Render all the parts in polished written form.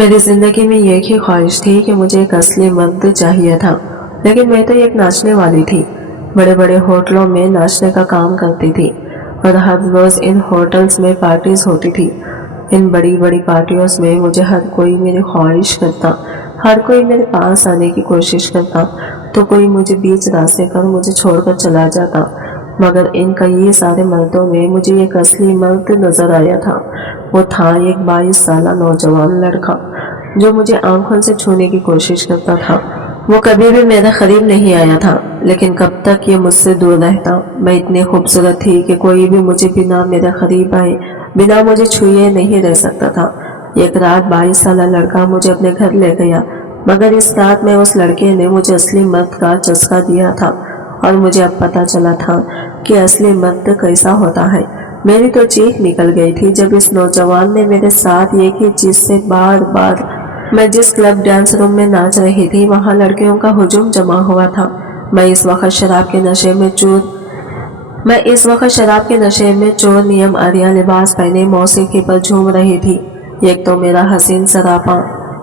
मेरी जिंदगी में एक ही ख्वाहिश थी कि मुझे एक असली मर्द चाहिए था, लेकिन मैं तो एक नाचने वाली थी। बड़े बड़े होटलों में नाचने का काम करती थी और हर रोज इन होटल्स में पार्टीज होती थी। इन बड़ी बड़ी पार्टियों में मुझे हर कोई मेरी ख्वाहिश करता, हर कोई मेरे पास आने की कोशिश करता, तो कोई मुझे बीच रास्ते पर मुझे छोड़कर चला जाता। मगर इन कई सारे मर्दों में मुझे एक असली मर्द नजर आया था। वो था एक 22 साल नौजवान लड़का जो मुझे आंखों से छूने की कोशिश करता था। वो कभी भी मेरे करीब नहीं आया था, लेकिन कब तक ये मुझसे दूर रहता। मैं इतनी खूबसूरत थी कि कोई भी मुझे बिना मेरे करीब आए, बिना मुझे छुए नहीं रह सकता था। एक रात 22 साल लड़का मुझे अपने घर ले गया, मगर इस रात में उस लड़के ने मुझे असली मर्द का चस्का दिया था और मुझे अब पता चला था कि असली मर्द कैसा होता है। मेरी तो चीख निकल गई थी जब इस नौजवान ने मेरे साथ एक ही चीज से बार बार। मैं जिस क्लब डांस रूम में नाच रही थी वहां लड़कियों का हुजूम जमा हुआ था। मैं इस वक्त शराब के नशे में चोर नियम आर्या लिबास पहने मौसीकी पर झूम रही थी। एक तो मेरा हसीन सरापा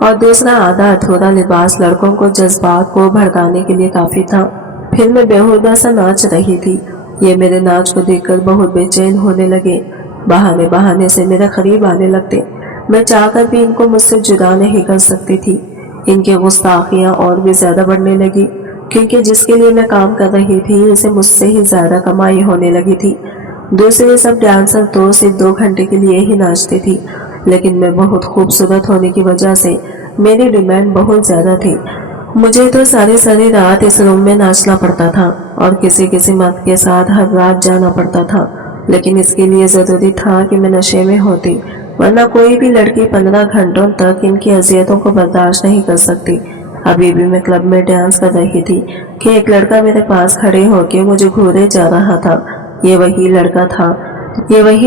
और दूसरा आधा अधूरा लिबास लड़कों को जज्बात को भड़काने के लिए काफी था। फिर मैं बेहुदा सा नाच रही थी। ये मेरे नाच को देखकर बहुत बेचैन होने लगे। बहाने बहाने से मेरे करीब आने लगते। मैं चाहकर भी इनको मुझसे जुदा नहीं कर सकती थी। इनकी गुस्ताखियां और भी ज्यादा बढ़ने लगी, क्योंकि जिसके लिए मैं काम कर रही थी उसे मुझसे ही ज्यादा कमाई होने लगी थी। दूसरे सब डांसर तो सिर्फ 2 घंटे के लिए ही नाचती थी, लेकिन मैं बहुत खूबसूरत होने की वजह से मेरी डिमांड बहुत ज्यादा थी। मुझे तो सारी रात इस रूम में नाचना पड़ता था और किसी किसी मर्द के साथ हर रात जाना पड़ता था, लेकिन इसके लिए जरूरी था कि मैं नशे में होती, वरना कोई भी लड़की 15 घंटों तक इनकी अजियतों को बर्दाश्त नहीं कर सकती। अभी भी मैं क्लब में डांस कर रही थी कि एक लड़का मेरे पास खड़े होकर मुझे घूरे जा रहा था। ये वही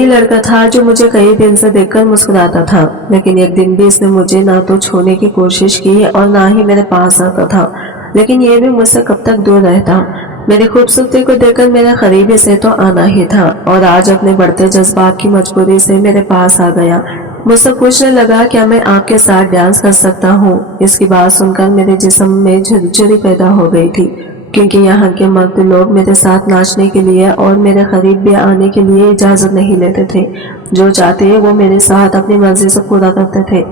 लड़का था जो मुझे कई दिन से देखकर मुस्कुराता था, लेकिन एक दिन भी इसने मुझे ना तो छूने की कोशिश की और ना ही मेरे पास आता था। लेकिन ये भी मुझसे कब तक दूर रहता। मेरी खूबसूरती को देखकर मेरे करीबी से तो आना ही था, और आज अपने बढ़ते जज्बात की मजबूरी से मेरे पास आ गया। मुझसे पूछने लगा, क्या मैं आपके साथ डांस कर सकता हूँ? इसकी बात सुनकर मेरे जिस्म में झुरझुरी पैदा हो गई थी, क्योंकि यहाँ के मर्द लोग मेरे साथ नाचने के लिए और मेरे करीब भी आने के लिए इजाजत नहीं लेते थे। जो चाहते वो मेरे साथ अपनी मर्जी से पूरा करते थे।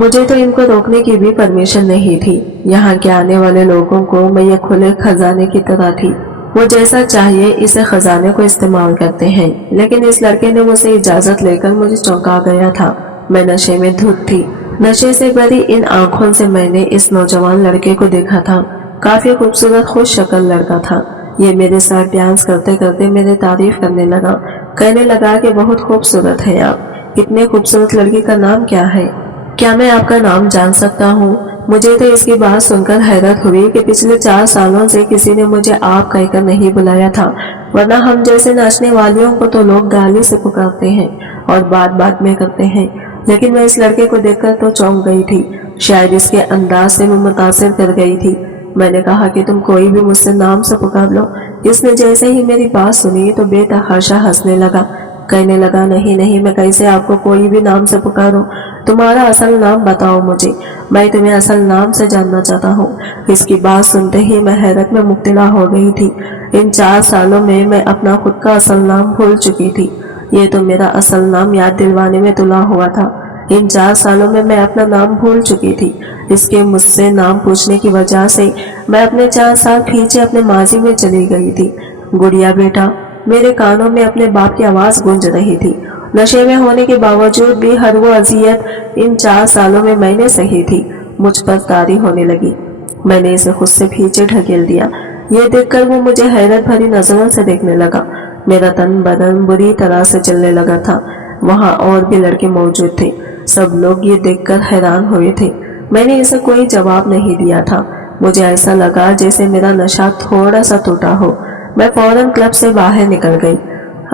मुझे तो इनको रोकने की भी परमिशन नहीं थी। यहाँ के आने वाले लोगों को मैं ये खुले खजाने की तरह थी। वो जैसा चाहिए इसे खजाने को इस्तेमाल करते हैं, लेकिन इस लड़के ने मुझसे इजाजत लेकर मुझे चौंका गया था। मैं नशे में धुत थी। नशे से भरी इन आंखों से मैंने इस नौजवान लड़के को देखा था। काफी खूबसूरत खुश शक्ल लड़का था। ये मेरे साथ डांस करते करते मेरी तारीफ करने लगा, कहने लगा कि बहुत खूबसूरत है आप। इतने खूबसूरत लड़की का नाम क्या है? क्या मैं आपका नाम जान सकता हूँ? मुझे तो इसकी बात सुनकर हैरत हुई कि पिछले 4 सालों से किसी ने मुझे आप कहकर नहीं बुलाया था, वरना हम जैसे नाचने वालियों को तो लोग गाली से पुकारते हैं और बात बात में करते हैं। लेकिन मैं इस लड़के को देखकर तो चौंक गई थी। शायद इसके अंदाज से मैं मुतासिर कर गई थी। मैंने कहा कि तुम कोई भी मुझसे नाम से पुकार लो। इसने जैसे ही मेरी बात सुनी तो बेतहाशा हंसने लगा, कहने लगा, नहीं, मैं कैसे आपको कोई भी नाम से पुकारूं? तुम्हारा असल नाम बताओ मुझे, मैं तुम्हें असल नाम से जानना चाहता हूँ। इसकी बात सुनते ही मैं हैरत में मुब्तला हो गई थी। इन 4 सालों में मैं अपना खुद का असल नाम भूल चुकी थी। ये तो मेरा असल नाम याद दिलवाने में तुला हुआ था। इन 4 सालों में मैं अपना नाम भूल चुकी थी। इसके मुझसे नाम पूछने की वजह से मैं अपने 4 साल पीछे अपने माजी में चली गई थी। गुड़िया बेटा, मेरे कानों में अपने बाप की आवाज गूंज रही थी। नशे में होने के बावजूद भी हर वो अजियत इन 4 सालों में मैंने सही थी मुझ पर तारी होने लगी। मैंने इसे खुद से पीछे ढकेल दिया। ये देखकर वो मुझे हैरत भरी नजरों से देखने लगा। मेरा तन बदन बुरी तरह से चलने लगा था। वहां और भी लड़के मौजूद थे। सब लोग ये देखकर हैरान हुए थे। मैंने इसे कोई जवाब नहीं दिया था। मुझे ऐसा लगा जैसे मेरा नशा थोड़ा सा टूटा हो। मैं फौरन क्लब से बाहर निकल गई।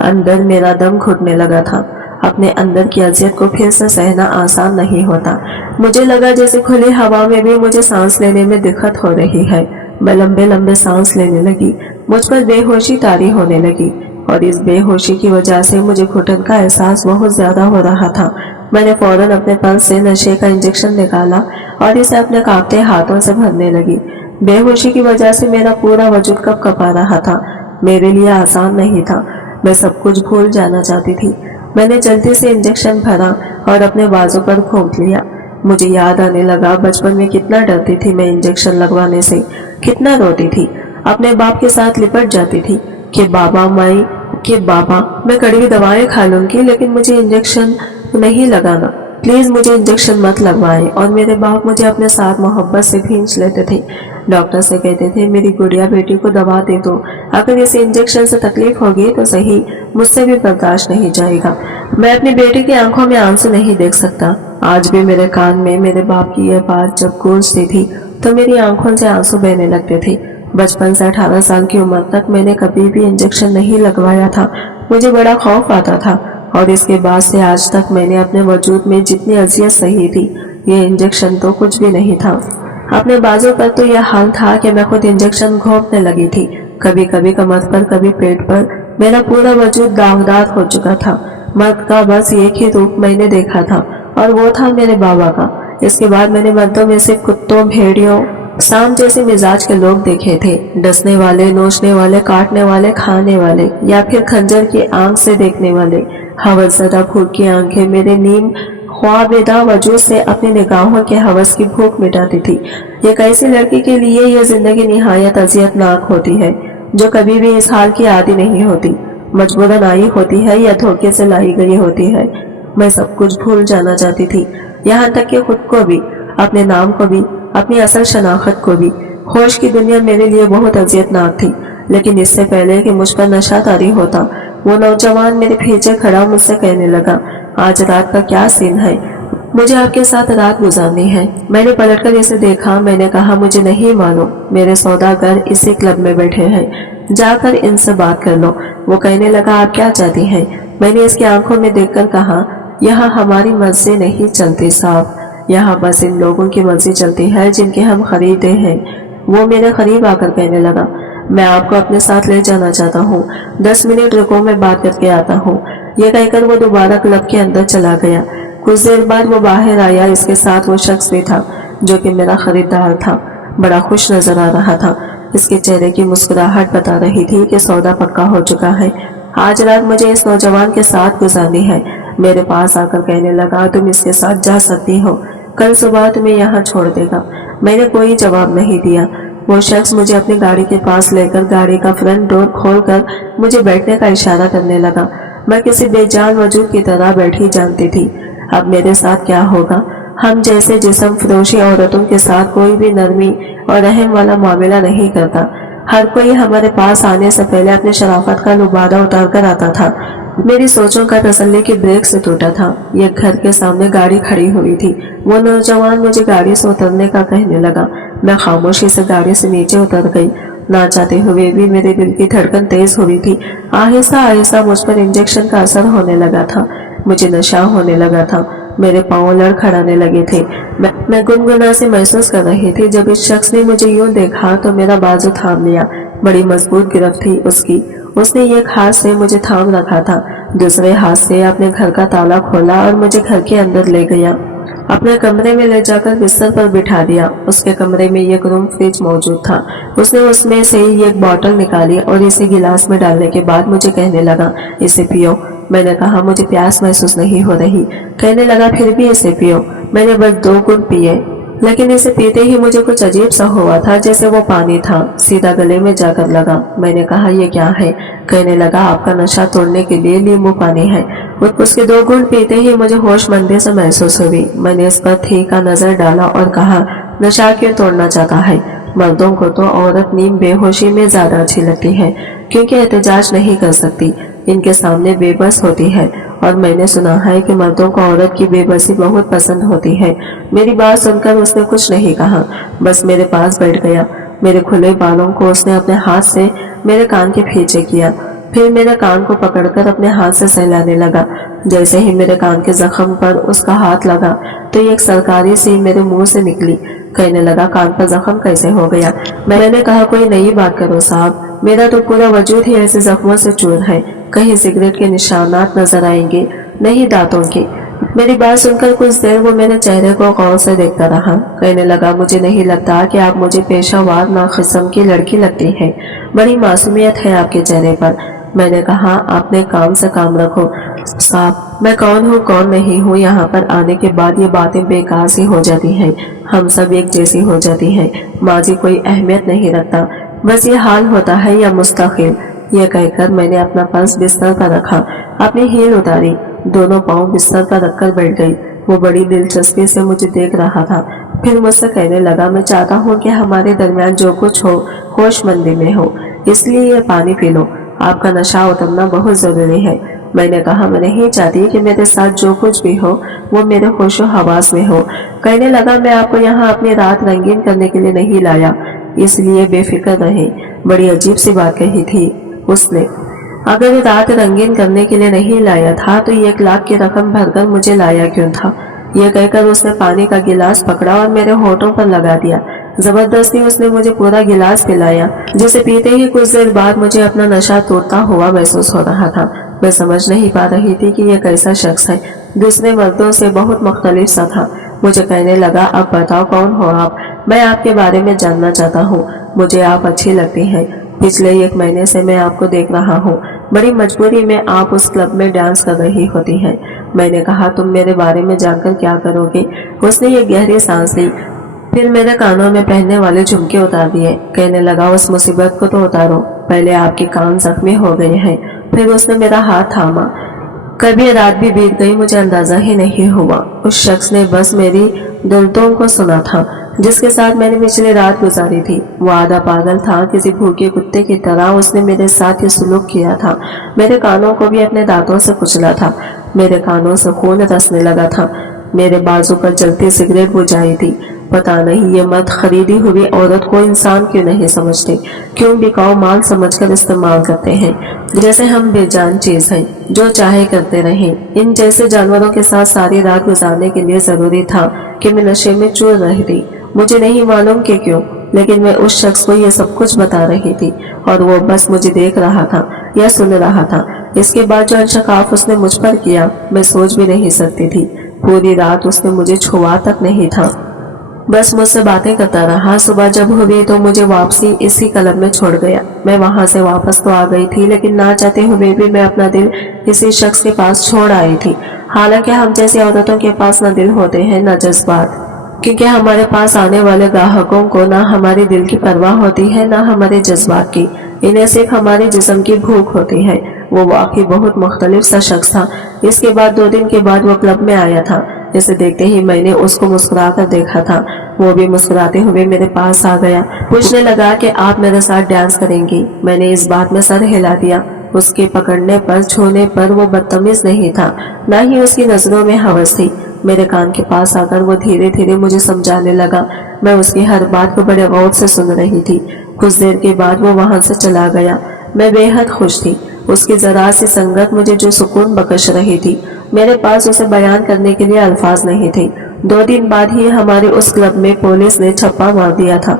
अंदर मेरा दम घुटने लगा था। अपने अंदर की अजियत को फिर से सहना आसान नहीं होता। मुझे लगा जैसे खुली हवा में भी मुझे सांस लेने में दिक्कत हो रही है। मैं लंबे लंबे सांस लेने लगी। मुझ पर बेहोशी तारी होने लगी और इस बेहोशी की वजह से मुझे घुटन का एहसास बहुत ज्यादा हो रहा था। میں نے فوراً اپنے پرس سے نشے کا انجیکشن نکالا اور اسے اپنے کانپتے ہاتھوں سے بھرنے لگی۔ بے ہوشی کی وجہ سے میرا پورا وجود کپ کپا رہا تھا۔ میرے لیے آسان نہیں تھا، میں سب کچھ بھول جانا چاہتی تھی۔ میں نے جلدی سے انجیکشن بھرا اور اپنے بازو پر گھونٹ لیا۔ مجھے یاد آنے لگا بچپن میں کتنا ڈرتی تھی میں انجیکشن لگوانے سے، کتنا روتی تھی، اپنے باپ کے ساتھ لپٹ جاتی تھی کہ بابا میں کڑوی دوائیں کھا لوں گی لیکن مجھے انجیکشن نہیں لگانا، پلیز مجھے انجیکشن مت لگوائیں۔ اور میرے باپ مجھے اپنے ساتھ محبت سے کھینچ لیتے تھے، ڈاکٹر سے کہتے تھے میری گڑیا بیٹی کو دوا دے دو، اگر اسے انجیکشن سے تکلیف ہوگی تو صحیح، مجھ سے بھی برداشت نہیں جائے گا۔ میں اپنی بیٹی کی آنکھوں میں آنسو نہیں دیکھ سکتا۔ آج بھی میرے کان میں میرے باپ کی یہ بات جب گونجتی تھی تو میری آنکھوں سے آنسو بہنے لگتے تھے۔ بچپن سے 18 سال کی عمر تک میں نے کبھی بھی انجیکشن نہیں لگوایا تھا، مجھے بڑا خوف آتا تھا، اور اس کے بعد سے آج تک میں نے اپنے وجود میں جتنی اذیت سہی تھی، یہ انجیکشن تو کچھ بھی نہیں تھا۔ اپنے بازو پر تو یہ حال تھا کہ میں خود انجیکشن گھونپنے لگی تھی، کبھی کبھی کمر پر، کبھی پیٹ پر، میرا پورا وجود داغدار ہو چکا تھا۔ مرد کا بس ایک ہی روپ میں نے دیکھا تھا اور وہ تھا میرے بابا کا۔ اس کے بعد میں نے مردوں میں سے کتوں، بھیڑیوں، سانپ جیسے مزاج کے لوگ دیکھے تھے، ڈسنے والے، نوچنے والے، کاٹنے والے، کھانے والے، یا پھر خنجر کی آنکھ سے دیکھنے والے۔ ہوس زدہ بھوک کی آنکھیں میرے نیم خوابیدہ وجود سے اپنی نگاہوں کے ہوس کی بھوک مٹاتی تھی۔ ایک ایسی لڑکی کے لیے یہ زندگی نہایت اذیت ناک ہوتی ہے جو کبھی بھی اس حال کی عادی نہیں ہوتی، مجبوراً آئی ہوتی ہے یا دھوکے سے لائی گئی ہوتی ہے۔ میں سب کچھ بھول جانا چاہتی تھی، یہاں تک کہ خود کو بھی، اپنے نام کو بھی، اپنی اصل شناخت کو بھی۔ ہوش کی دنیا میرے لیے بہت اذیت ناک تھی، لیکن اس سے پہلے کہ مجھ پر نشہ طاری ہوتا، وہ نوجوان میرے پیچھے کھڑا مجھ سے کہنے لگا، آج رات کا کیا سین ہے؟ مجھے آپ کے ساتھ رات گزارنی ہے۔ میں نے پلٹ کر اسے دیکھا، میں نے کہا مجھے نہیں معلوم، میرے سوداگر اسی کلب میں بیٹھے ہیں، جا کر ان سے بات کر لو۔ وہ کہنے لگا آپ کیا چاہتی ہیں؟ میں نے اس کی آنکھوں میں دیکھ کر کہا یہاں ہماری مرضی نہیں چلتی صاحب، یہاں بس ان لوگوں کی مرضی چلتی ہے جن کے ہم خریدے ہیں۔ وہ میرے قریب آ کر کہنے لگا میں آپ کو اپنے ساتھ لے جانا چاہتا ہوں، 10 منٹ رکو، میں بات کر کے آتا ہوں۔ یہ کہہ کر وہ دوبارہ کلب کے اندر چلا گیا۔ کچھ دیر بعد وہ باہر آیا، اس کے ساتھ وہ شخص بھی تھا جو کہ میرا خریدار تھا، بڑا خوش نظر آ رہا تھا۔ اس کے چہرے کی مسکراہٹ بتا رہی تھی کہ سودا پکا ہو چکا ہے، آج رات مجھے اس نوجوان کے ساتھ گزارنی ہے۔ میرے پاس آ کر کہنے لگا تم اس کے ساتھ جا سکتی ہو، کل صبح تمہیں یہاں چھوڑ دے گا۔ میں نے کوئی جواب نہیں دیا۔ وہ شخص مجھے اپنی گاڑی کے پاس لے کر گاڑی کا فرنٹ ڈور کھول کر مجھے بیٹھنے کا اشارہ کرنے لگا۔ میں کسی بے جان وجود کی طرح بیٹھی جانتی تھی اب میرے ساتھ کیا ہوگا۔ ہم جیسے جسم فروشی عورتوں کے ساتھ کوئی بھی نرمی اور رحم والا معاملہ نہیں کرتا۔ ہر کوئی ہمارے پاس آنے سے پہلے اپنی شرافت کا لبادہ اتار کر آتا تھا۔ میری سوچوں کا تسلی کی بریک سے ٹوٹا تھا۔ ایک گھر کے سامنے گاڑی کھڑی ہوئی تھی، وہ نوجوان مجھے گاڑی سے اترنے کا کہنے لگا۔ میں خاموشی سے گاڑی سے نیچے اتر گئی، نہ چاہتے ہوئے بھی میرے دل کی دھڑکن تیز ہوئی تھی۔ آہستہ آہستہ مجھ پر انجیکشن کا اثر ہونے لگا تھا، مجھے نشہ ہونے لگا تھا، میرے پاؤں لڑکھڑانے لگے تھے۔ میں گنگنا سے محسوس کر رہی تھی۔ جب اس شخص نے مجھے یوں دیکھا تو میرا بازو تھام لیا، بڑی مضبوط گرفت تھی اس کی۔ اس نے ایک ہاتھ سے مجھے تھام رکھا تھا، دوسرے ہاتھ سے اپنے گھر کا تالا کھولا اور مجھے گھر کے اندر لے گیا، اپنے کمرے میں لے جا کر بستر پر بٹھا دیا۔ اس کے کمرے میں ایک روم فریج موجود تھا، اس نے اس میں سے ایک بوتل نکالی اور اسے گلاس میں ڈالنے کے بعد مجھے کہنے لگا اسے پیو۔ میں نے کہا مجھے پیاس محسوس نہیں ہو رہی۔ کہنے لگا پھر بھی اسے پیو۔ میں نے بس 2 گھونٹ پیے، لیکن اسے پیتے ہی مجھے کچھ عجیب سا ہوا تھا، جیسے وہ پانی تھا، سیدھا گلے میں جا کر لگا۔ میں نے کہا یہ کیا ہے؟ کہنے لگا آپ کا نشہ توڑنے کے لیے لیمو پانی ہے۔ اس کے 2 گھونٹ پیتے ہی مجھے ہوش مندی سے محسوس ہوئی۔ میں نے اس پر تھیکا نظر ڈالا اور کہا نشہ کیوں توڑنا چاہتا ہے؟ مردوں کو تو عورت نیم بے ہوشی میں زیادہ اچھی لگتی ہے، کیونکہ احتجاج نہیں کر سکتی، ان کے سامنے بے بس ہوتی ہے، اور میں نے سنا ہے کہ مردوں کو عورت کی بے بسی بہت پسند ہوتی ہے۔ میری بات سن کر اس نے کچھ نہیں کہا، بس میرے پاس بیٹھ گیا۔ میرے کھلے بالوں کو اس نے اپنے ہاتھ سے میرے کان کے پیچھے کیا، پھر میرے کان کو پکڑ کر اپنے ہاتھ سے سہلانے لگا۔ جیسے ہی میرے کان کے زخم پر اس کا ہاتھ لگا تو ایک سرکاری سی میرے منہ سے نکلی۔ کہنے لگا کان پر زخم کیسے ہو گیا؟ میں نے کہا کوئی نئی بات کرو صاحب، میرا تو پورا وجود ہی ایسے زخموں سے چور ہے، کہیں سگریٹ کے نشانات نظر آئیں گے، نہیں دانتوں کے۔ मेरी बात सुनकर कुछ देर वो मेरे चेहरे को गौर से देखता रहा। कहने लगा, मुझे नहीं लगता कि आप मुझे पेशावर ना किस्म की लड़की लगती है, बड़ी मासूमियत है आपके चेहरे पर। मैंने कहा, आपने काम से काम रखो साहब, मैं कौन हूँ कौन नहीं हूँ, यहाँ पर आने के बाद ये बातें बेकार सी हो जाती हैं। हम सब एक जैसी हो जाती हैं, माजी कोई अहमियत नहीं रखता, बस ये हाल होता है या मुस्तकिल। यह कहकर मैंने अपना पर्स बिस्तर पर रखा, अपनी हील उतारी, दोनों पाँव बिस्तर पर रखकर बैठ गई। वो बड़ी दिलचस्पी से मुझे देख रहा था। फिर मुझसे कहने लगा, मैं चाहता हूँ कि हमारे दरमियान जो कुछ हो होशमंदी में हो, इसलिए ये पानी पी लो, आपका नशा उतरना बहुत जरूरी है। मैंने कहा, मैं नहीं चाहती कि मेरे साथ जो कुछ भी हो वो मेरे होशो हवास में हो। कहने लगा, मैं आपको यहाँ अपनी रात रंगीन करने के लिए नहीं लाया, इसलिए बेफिक्र रहे। बड़ी अजीब सी बात कही थी उसने। अगर रात रंगीन करने के लिए नहीं लाया था तो 1 लाख की रकम भरकर मुझे लाया क्यों था। यह कहकर उसने पानी का गिलास पकड़ा और मेरे होठों पर लगा दिया। जबरदस्ती उसने मुझे पूरा गिलास पिलाया, जिसे पीते ही कुछ देर बाद मुझे अपना नशा तोड़ता हुआ महसूस हो रहा था। मैं समझ नहीं पा रही थी कि यह कैसा शख्स है, दूसरे मर्दों से बहुत मुख्तलिफ सा था। मुझे कहने लगा, अब बताओ कौन हो आप, मैं आपके बारे में जानना चाहता हूँ, मुझे आप अच्छी लगती हैं। पिछले 1 महीने से मैं आपको देख रहा हूँ, बड़ी मजबूरी में आप उस क्लब में डांस कर रही होती हैं। मैंने कहा, तुम मेरे बारे में जानकर क्या करोगे। उसने ये गहरी सांस ली, फिर मेरे कानों में पहनने वाले झुमके उतार दिए। कहने लगा, उस मुसीबत को तो उतारो, पहले आपके कान जख्मी हो गए हैं। फिर उसने मेरा हाथ थामा। कभी रात भी बीत गई, मुझे अंदाजा ही नहीं हुआ। उस शख्स ने बस मेरी दर्दों को सुना था जिसके साथ मैंने पिछली रात गुजारी थी। वो आधा पागल था, किसी भूखे कुत्ते की तरह उसने मेरे साथ ये सुलूक किया था। मेरे कानों को भी अपने दांतों से कुचला था, मेरे कानों से खून रसने लगा था, मेरे बाजू पर जलती सिगरेट बुझाई थी। पता नहीं ये मर्द खरीदी हुई औरत को इंसान क्यों नहीं समझते, क्यों बिकाऊ माल समझकर इस्तेमाल करते हैं, जैसे हम बेजान चीज हैं, जो चाहे करते रहें। इन जैसे जानवरों के साथ सारी रात गुजारने के लिए जरूरी था कि मैं नशे में चूर रही थी। मुझे नहीं मालूम कि क्यों, लेकिन मैं उस शख्स को ये सब कुछ बता रही थी और वो बस मुझे देख रहा था या सुन रहा था। इसके बाद जो अंशकाफ उसने मुझ पर किया, मैं सोच भी नहीं सकती थी। पूरी रात उसने मुझे छुआ तक नहीं था, बस मुझसे बातें करता रहा। सुबह जब हुई तो मुझे वापसी इसी क्लब में छोड़ गया। मैं वहां से वापस तो आ गई थी, लेकिन ना चाहते हुए भी मैं अपना दिल इसी शख्स के पास छोड़ आई थी। हालांकि हम जैसी औरतों के पास न दिल होते हैं न जज्बात, क्योंकि हमारे पास आने वाले ग्राहकों को ना हमारे दिल की परवाह होती है ना हमारे जज्बात की, इन्हें सिर्फ हमारे जिस्म की भूख होती है। वो वाकई बहुत मुख्तलिफ सा शख्स था। इसके बाद 2 दिन के बाद वो क्लब में आया था। इसे देखते ही मैंने उसको मुस्कुरा कर देखा था। वो भी मुस्कुराते हुए मेरे पास आ गया, पूछने लगा कि आप मेरे साथ डांस करेंगी। मैंने इस बात में सर हिला दिया। उसके पकड़ने पर छूने पर वो बदतमीज नहीं था, ना ही उसकी नजरों में हवस थी। मेरे कान के पास आकर वो धीरे धीरे मुझे समझाने लगा। मैं उसकी हर बात को बड़े गौर से सुन रही थी। कुछ देर के बाद वो वहां से चला गया। मैं बेहद खुश थी। उसकी जरा सी संगत मुझे जो सुकून बख्श रही थी, मेरे पास उसे बयान करने के लिए अल्फाज नहीं थे। 2 दिन बाद ही हमारे उस क्लब में पुलिस ने छप्पा मार दिया था।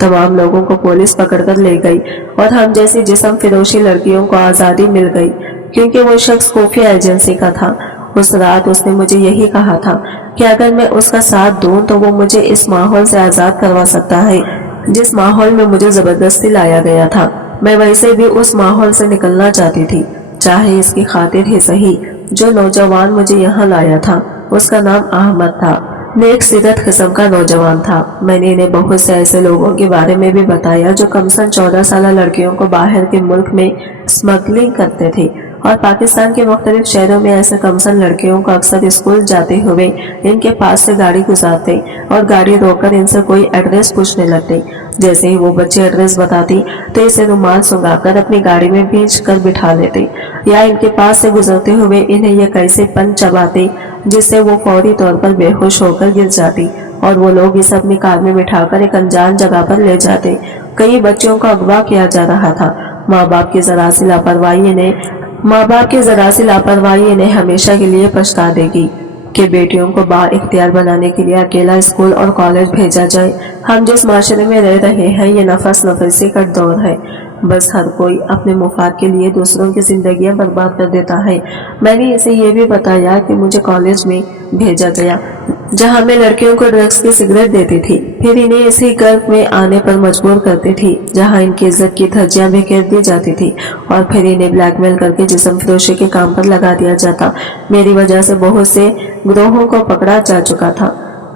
तमाम लोगों को पुलिस पकड़कर ले गई और हम जैसी जिस्म फिरोशी लड़कियों को आज़ादी मिल गई, क्योंकि वो शख्स खुफिया एजेंसी का था। उस रात उसने मुझे यही कहा था कि अगर मैं उसका साथ दूं तो वो मुझे इस माहौल से आज़ाद करवा सकता है जिस माहौल में मुझे जबरदस्ती लाया गया था। मैं वैसे भी उस माहौल से निकलना चाहती थी, चाहे इसकी खातिर ही सही। जो नौजवान मुझे यहाँ लाया था उसका नाम अहमद था, नेक सीरत किस्म का नौजवान था। मैंने इन्हें बहुत से ऐसे लोगों के बारे में भी बताया जो कमसन 14 साल लड़कियों को बाहर के मुल्क में स्मगलिंग करते थे और पाकिस्तान के मुख्तलिफ शहरों में ऐसे कमसन लड़कियों को अक्सर स्कूल जाते हुए इनके पास से गाड़ी गुजारते और गाड़ी रोककर इनसे कोई एड्रेस पूछने लगते। जैसे ही वो बच्चे एड्रेस बताती तो इसे रुमाल सुंघाकर अपनी गाड़ी में भींच कर बिठा लेते या इनके पास से गुजरते हुए इन्हें यह कैसे पन चबाते जिससे वो फौरी तौर पर बेहोश होकर गिर जाती और वो लोग इसे अपनी कार में बिठाकर एक अनजान जगह पर ले जाते। कई बच्चों को अगवा किया जा रहा था। माँ बाप की जरा सी लापरवाही इन्हें हमेशा के लिए पछता देगी कि बेटियों को बा इख्तियार बनाने के लिए अकेला स्कूल और कॉलेज भेजा जाए। हम जिस माशरे में रह रहे हैं ये नफस नफसी का दौर है। बस हर कोई अपने मुफाद के लिए दूसरों की जिंदगियां बर्बाद कर देता है। मैंने इसे ये भी बताया कि मुझे कॉलेज में भेजा गया जहां मैं लड़कियों को ड्रग्स की सिगरेट देती थी, फिर इन्हें इसी गर्व में आने पर मजबूर करती थी जहां इनकी इज्जत की धज्जियां बिखेर दी जाती थी और फिर इन्हें ब्लैकमेल करके जिस्म फरोशी के काम पर लगा दिया जाता। मेरी वजह से बहुत से गिरोहों को पकड़ा जा चुका था।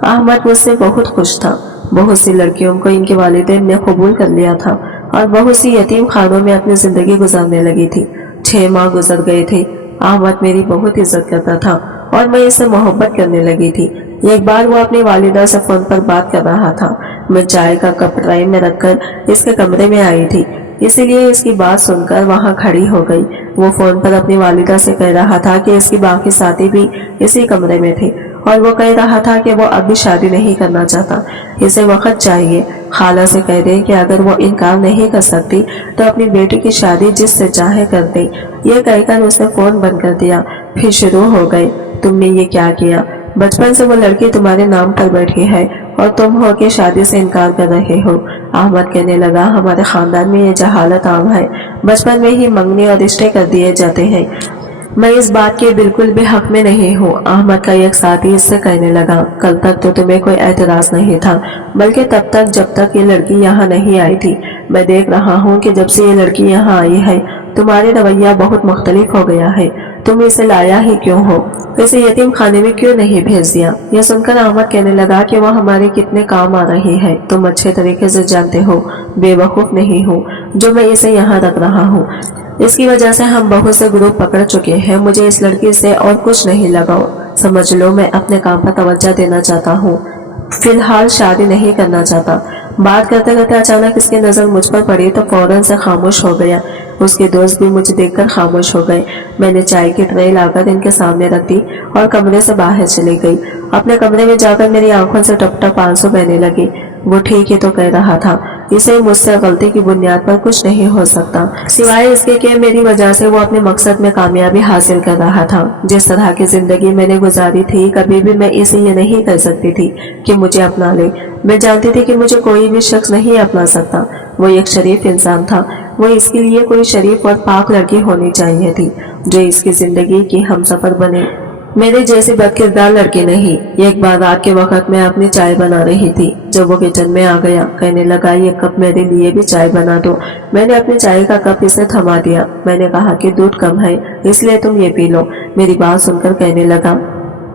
अहमद मुझसे बहुत खुश था। बहुत सी लड़कियों को इनके वालिदैन ने कबूल कर लिया था और बहुत सी यतीम खानों में अपनी जिंदगी गुजारने लगी थी। 6 माह गुजर गए थे। अहमद मेरी बहुत इज्जत करता था और मैं इससे मोहब्बत करने लगी थी। एक बार वो अपनी वालिदा से फोन पर बात कर रहा था। मैं चाय का कप ट्रे में रखकर इसके कमरे में आई थी, इसीलिए इसकी बात सुनकर वहां खड़ी हो गई। वो फोन पर अपनी वालिदा से कह रहा था कि इसकी बाकी साथी भी इसी कमरे में थे और वो कह रहा था कि वो अभी शादी नहीं करना चाहता, इसे वक्त चाहिए। खाला से कह दे कि अगर वो इनकार नहीं कर सकती तो अपनी बेटी की शादी जिससे चाहे कर दे। ये कहकर उसने फोन बंद कर दिया। फिर शुरू हो गए, तुमने ये क्या किया? बचपन से वो लड़की तुम्हारे नाम पर बैठी है और तुम हो के शादी से इनकार कर रहे हो। अहमद कहने लगा, हमारे खानदान में ये जहालत आम है, बचपन में ही मंगनी और रिश्ते कर दिए जाते हैं। मैं इस बात के बिल्कुल भी हक में नहीं हूँ। अहमद का एक साथी इससे कहने लगा, कल तक तो तुम्हें कोई एतराज नहीं था, बल्कि तब तक जब तक ये लड़की यहाँ नहीं आई थी। मैं देख रहा हूँ कि जब से ये लड़की यहाँ आई है तुम्हारे रवैया बहुत मुख्तलिफ हो गया है। तुम इसे लाया ही क्यों हो? इसे यतीम खाने में क्यों नहीं भेज दिया? यह सुनकर अहमद कहने लगा कि वह हमारे कितने काम आ रही है, तुम अच्छे तरीके से जानते हो। बेवकूफ नहीं हूँ जो मैं इसे यहाँ रख रहा हूँ। इसकी वजह से हम बहुत से ग्रुप पकड़ चुके हैं। मुझे इस लड़की से और कुछ नहीं लगाओ। समझ लो मैं अपने काम पर तवज्जो देना चाहता हूँ, फिलहाल शादी नहीं करना चाहता। बात करते करते अचानक इसकी नजर मुझ पर पड़ी तो फौरन से खामोश हो गया। उसके दोस्त भी मुझे देखकर खामोश हो गए। मैंने चाय की ट्रे लाकर इनके सामने रख दी और कमरे से बाहर चली गई। अपने कमरे में जाकर मेरी आंखों से टप टप आंसू बहने लगे। वो ठीक ही तो कह रहा था, इसे मुझसे गलती की बुनियाद पर कुछ नहीं हो सकता, सिवाय इसके कि मेरी वजह से वो अपने मकसद में कामयाबी हासिल कर रहा था। जिस तरह की जिंदगी मैंने गुजारी थी, कभी भी मैं इसे ये नहीं कर सकती थी कि मुझे अपना ले। मैं जानती थी कि मुझे कोई भी शख्स नहीं अपना सकता। वो एक शरीफ इंसान था। वो इसके लिए कोई शरीफ और पाक लड़की होनी चाहिए थी जो इसकी जिंदगी की हमसफर बने, मेरे जैसी बदकिरदार लड़की नहीं। एक बार रात के वक्त मैं अपनी चाय बना रही थी जब वो किचन में आ गया। कहने लगा, ये कप मेरे लिए भी चाय बना दो। मैंने अपनी चाय का कप इसे थमा दिया। मैंने कहा कि दूध कम है, इसलिए तुम ये पी लो। मेरी बात सुनकर कहने लगा,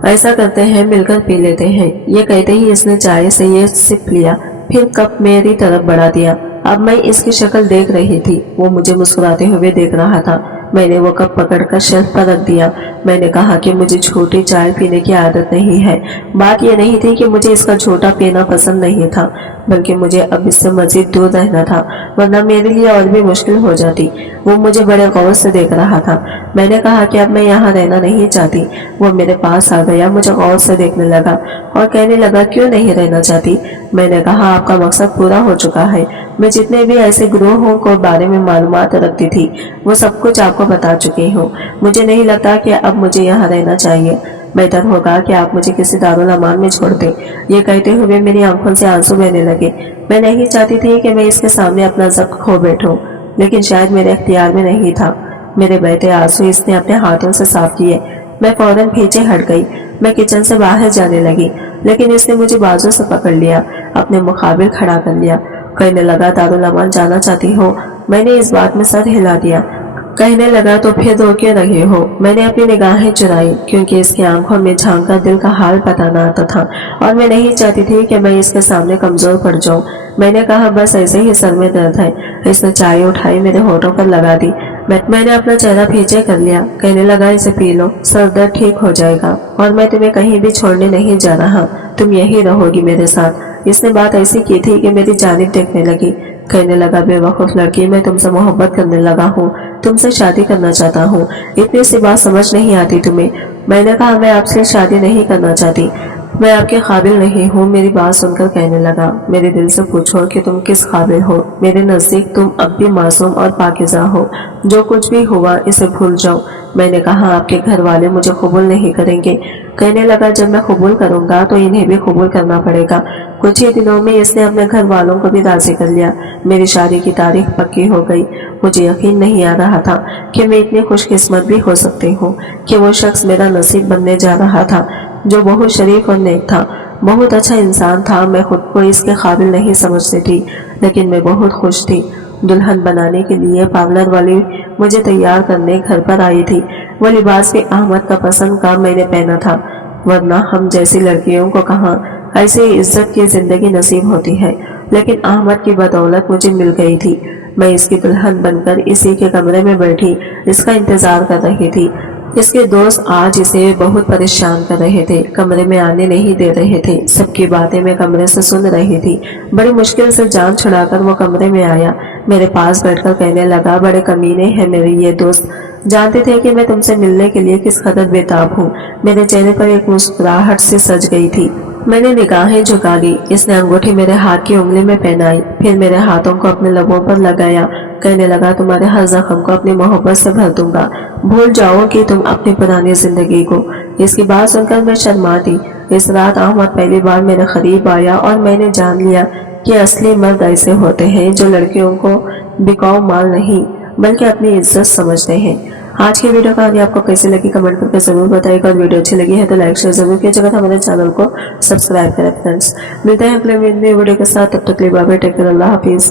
ऐसा करते हैं, मिलकर पी लेते हैं। ये कहते ही इसने चाय से ये सिप लिया, फिर कप मेरी तरफ बढ़ा दिया। अब मैं इसकी शक्ल देख रही थी, वो मुझे मुस्कुराते हुए देख रहा था। मैंने वो कप पकड़कर शेल्फ पर रख दिया। मैंने कहा कि मुझे छोटी चाय पीने की आदत नहीं है। बात यह नहीं थी कि मुझे इसका छोटा पीना पसंद नहीं था, बल्कि मुझे अब इससे मजीद दूर रहना था, वरना मेरे लिए और भी मुश्किल हो जाती। वो मुझे बड़े गौर से देख रहा था। मैंने कहा कि अब मैं यहाँ रहना नहीं चाहती। वो मेरे पास आ गया, मुझे गौर से देखने लगा और कहने लगा, क्यों नहीं रहना चाहती? मैंने कहा, आपका मकसद पूरा हो चुका है। मैं जितने भी ऐसे ग्रोहों को बारे में मालूमात रखती थी वो सब कुछ आपको बता चुकी हूँ। मुझे नहीं लगता कि अब मुझे यहाँ रहना चाहिए। बेहतर होगा कि आप मुझे किसी दारुल अमान में छोड़ दें। ये कहते हुए मेरी आंखों से आंसू बहने लगे। मैं नहीं चाहती थी कि मैं इसके सामने अपना ज़ब्त खो बैठूं, लेकिन शायद मेरे इख्तियार में नहीं था। मेरे बहते आंसू इसने अपने हाथों से साफ किए। मैं फौरन पीछे हट गई। मैं किचन से बाहर जाने लगी, लेकिन इसने मुझे बाजू से पकड़ लिया, अपने मुकाबिल खड़ा कर लिया। कहने लगा, दारुल अमान जाना चाहती हो? मैंने इस बात में सर हिला दिया। कहने लगा, तो फिर रो क्यों रहे हो? मैंने अपनी निगाहें चुराई, क्योंकि इसकी आंखों में झांककर दिल का हाल बताना आता था और मैं नहीं चाहती थी कि मैं इसके सामने कमजोर पड़ जाऊं। मैंने कहा, बस ऐसे ही सर में दर्द है। इसने चाय उठाई, मेरे होठों पर लगा दी। मैंने अपना चेहरा पीछे कर लिया। कहने लगा, इसे पी लो, सर दर्द ठीक हो जाएगा और मैं तुम्हें कहीं भी छोड़ने नहीं जा रहा। तुम यहीं रहोगी मेरे साथ। इसने बात ऐसी की थी कि मेरी जानिब देखने लगी। कहने लगा, बेवकूफ लड़की, मैं तुमसे मोहब्बत करने लगा हूँ, तुमसे शादी करना चाहता हूँ। इतनी सी बात समझ नहीं आती तुम्हें? मैंने कहा, मैं आपसे शादी नहीं करना चाहती। मैं आपके काबिल नहीं हूँ। मेरी बात सुनकर कहने लगा, मेरे दिल से पूछो कि तुम किस काबिल हो। मेरे नजदीक तुम अब भी मासूम और पाकीज़ा हो। जो कुछ भी हुआ इसे भूल जाओ। मैंने कहा, आपके घर वाले मुझे कबूल नहीं करेंगे। कहने लगा, जब मैं कबूल करूंगा तो इन्हें भी कबूल करना पड़ेगा। कुछ ही दिनों में इसने अपने घर वालों को भी राजी कर लिया। मेरी शादी की तारीख पक्की हो गई। मुझे यकीन नहीं आ रहा था कि मैं इतनी खुशकिस्मत भी हो सकती हूँ कि वो शख्स मेरा नसीब बनने जा रहा था, जो बहुत शरीफ और नेक था, बहुत अच्छा इंसान था। मैं खुद को इसके काबिल नहीं समझती थी, लेकिन मैं बहुत खुश थी। दुल्हन बनाने के लिए पार्लर वाली मुझे तैयार करने घर पर आई थी। वो लिबास भी अहमद का पसंद का मैंने पहना था, वरना हम जैसी लड़कियों को कहाँ ऐसी इज्जत की जिंदगी नसीब होती है। लेकिन अहमद की बदौलत मुझे मिल गई थी। मैं इसकी दुल्हन बनकर इसी के कमरे में बैठी इसका इंतजार कर रही थी। इसके दोस्त आज इसे बहुत परेशान कर रहे थे, कमरे में आने नहीं दे रहे थे। सबकी बातें मैं कमरे से सुन रही थी। बड़ी मुश्किल से जान छुड़ाकर वो कमरे में आया। मेरे पास बैठकर कहने लगा, बड़े कमीने हैं मेरे ये दोस्त। जानते थे कि मैं तुमसे मिलने के लिए किस कदर बेताब हूँ। मेरे चेहरे पर एक मुस्कुराहट से सज गई थी। मैंने निगाहें झुका ली। इसने अंगूठी मेरे हाथ की उंगली में पहनाई, फिर मेरे हाथों को अपने लबों पर लगाया। कहने लगा, तुम्हारे हर जख्म को अपनी मोहब्बत से भर दूंगा। भूल जाओ कि तुम अपनी पुरानी जिंदगी को। इसकी बात सुनकर मैं शर्माती। इस रात अहमद पहली बार मेरे करीब आया और मैंने जान लिया कि असली मर्द ऐसे होते हैं जो लड़कियों को बिकाऊ माल नहीं बल्कि अपनी इज्जत समझते हैं। आज की वीडियो कहानी आपको कैसी लगी कमेंट करके जरूर बताइएगा, और वीडियो अच्छी लगी है तो लाइक शेयर जरूर कीजिएगा, हमारे चैनल को सब्सक्राइब करें फ्रेंड्स। मिलते हैं अगले वीडियो के साथ, तब तक के लिए बाय बाय, टेक केयर, अल्लाह हाफिज।